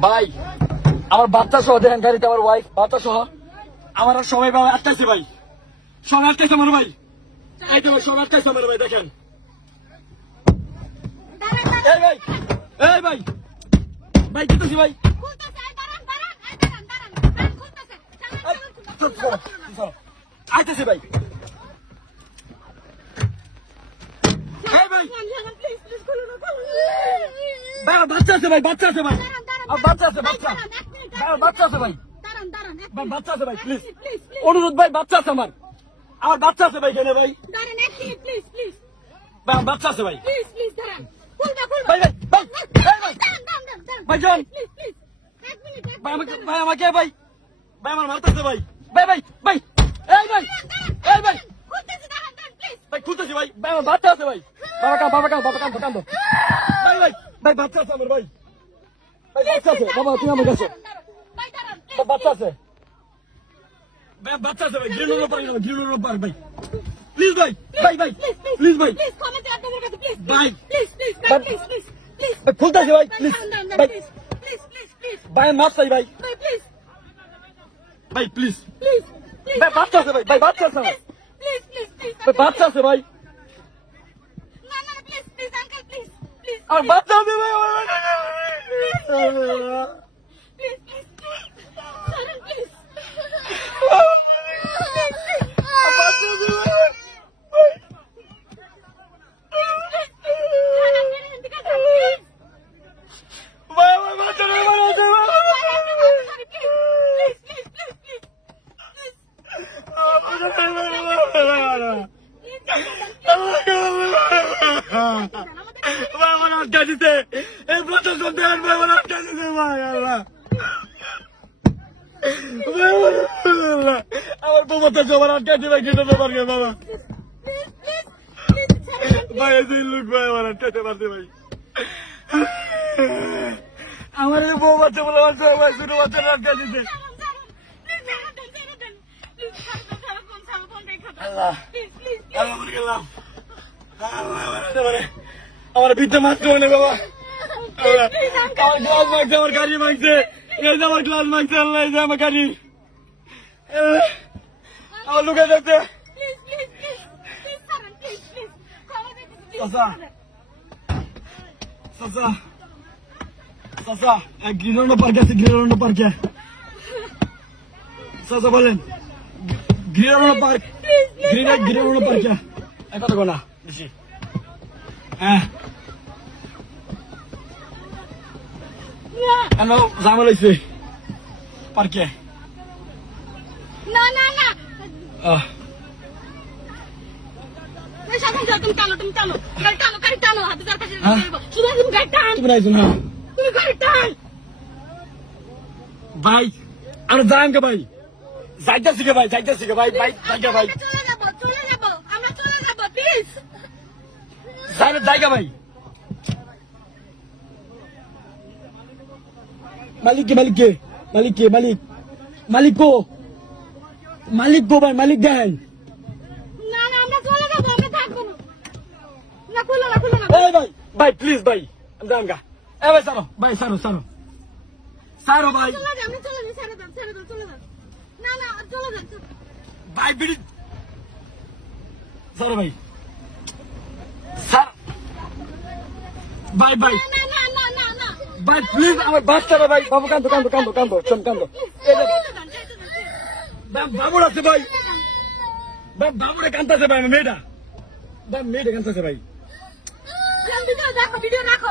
ভাই আমার বাচ্চা সহ দেখেন গাড়িতে আমার ওয়াইফ বাচ্চা সহ আমার আর সবাই ভাই আটকাইছে ভাই সবাই আটকাইছে আমার ভাই এই তো সবাই আটকাইছে আমার ভাই দেখেন এই ভাই এই ভাই ভাই কি করছি ভাই আইতেছে ভাই এই ভাই ভাই বাচ্চা আছে ভাই বাচ্চা আছে ভাই বাচ্চা আছে বাচ্চা বাচ্চা আছে ভাই ভাই বাচ্চা আছে ভাই প্লিজ অনুরোধ ভাই বাচ্চা আছে আমার বাচ্চা আছে ভাই কেন ভাই ভাই বাচ্চা আছে ভাই ভাই ভাই ভাই জান ভাই আমাকে ভাই ভাই আমার মারতেছে ভাই ভাই ভাই ভাই এই ভাই এই ভাই ভাই খুলতেছি ভাই ভাই আমার বাচ্চা আছে ভাই বাবা কান ভাই ভাই ভাই বাচ্চা আছে আমার ভাই ভাই বাচ্চা আছে বাবা তুমি আমার কাছে বাচ্চা আছে ভাই বাচ্চা আছে ভাই গ্রিনোর পার ভাই প্লিজ ভাই ভাই ভাই প্লিজ ভাই ভাই ভাই খুলতেছি ভাই প্লিজ ভাই ভাই মাফ চাই ভাই ভাই প্লিজ ভাই বাচ্চা আছে ভাই বাচ্চা আছে ভাই বাচ্চা আছে ভাই আর বাচ্চা আছে ভাই আমার বোমাটা জমা আটকাইছে ভাই কেটে তো পারবে বাবা ভাই লোক ভাই আমার আটকাইতে পারছে ভাই আমার বউ বাচ্চা বলে ভাই ছোট বাচ্চা আটকাই দিতে আমার ভিতরে মারতে মানে বাবা আমার গ্লাস মারছে আমার গাড়ি মারছে এই যে আমার গ্লাস মারছে আল্লাহ এই যে আমার গাড়ি আমার লুকে যাচ্ছে গ্রিনোর পার্কে আছে গ্রিনোর পার্কে চাচা বলেন গ্রিনোর পার্ক গ্রিনোর পার্কে কত গোনা বেশি হ্যাঁ ঝামেলা হয়েছে পার্কে ভাই আমরা যাই কে ভাই যাইতেছি কে ভাই ভাই ভাই জায়গা ভাই মালিক গো ভাই মালিক দেন ভাই ভাই প্লিজ ভাই জানগা এ ভাই সারো ভাই ভাই বিড়ি সারো ভাই স্যার ভাই ভাই ভাই প্লিজ আমার বাচ্চারা ভাই বাবু কান্দো বাবুর আছে ভাই বাবুরে কান্দাছে ভাই মেয়েটা কান্দাছে ভাই ভিডিও রাখো